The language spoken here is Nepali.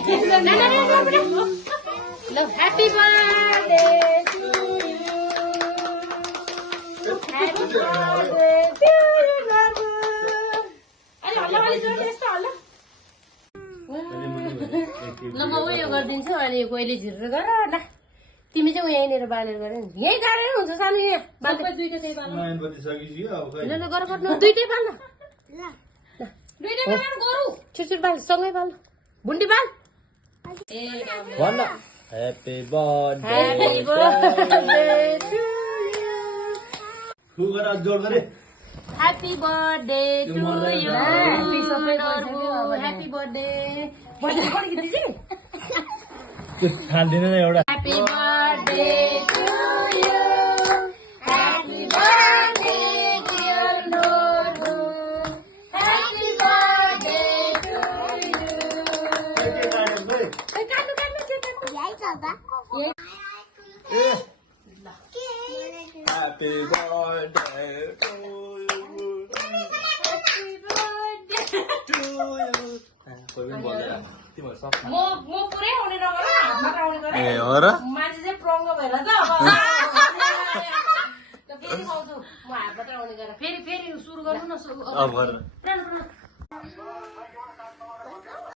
ल ह्यापी बर्थडे ल म उयो गरिदिन्छु अनि कोहीले झिर्रो गर ल तिमी चाहिँ यहीँनिर बालेर गर यहीँ गाडेर हुन्छ सानो यहाँ ल गर गर्नु दुइटै बाल दुइटै बाल गरौ छिटछिट बाल सँगै बाल भुन्डी बाल Happy birthday. Happy birthday to you. Happy birthday to you. Happy birthday. Happy birthday to you. Happy birthday dear Noru. Happy birthday to you. Happy birthday to you. म पुरै आउने नगर हातमा आउने गर मान्छे चाहिँ प्रङ्ग भएर त अब फेरि पाउँछु म हात मात्र आउने गर फेरि सुरु गर्नु न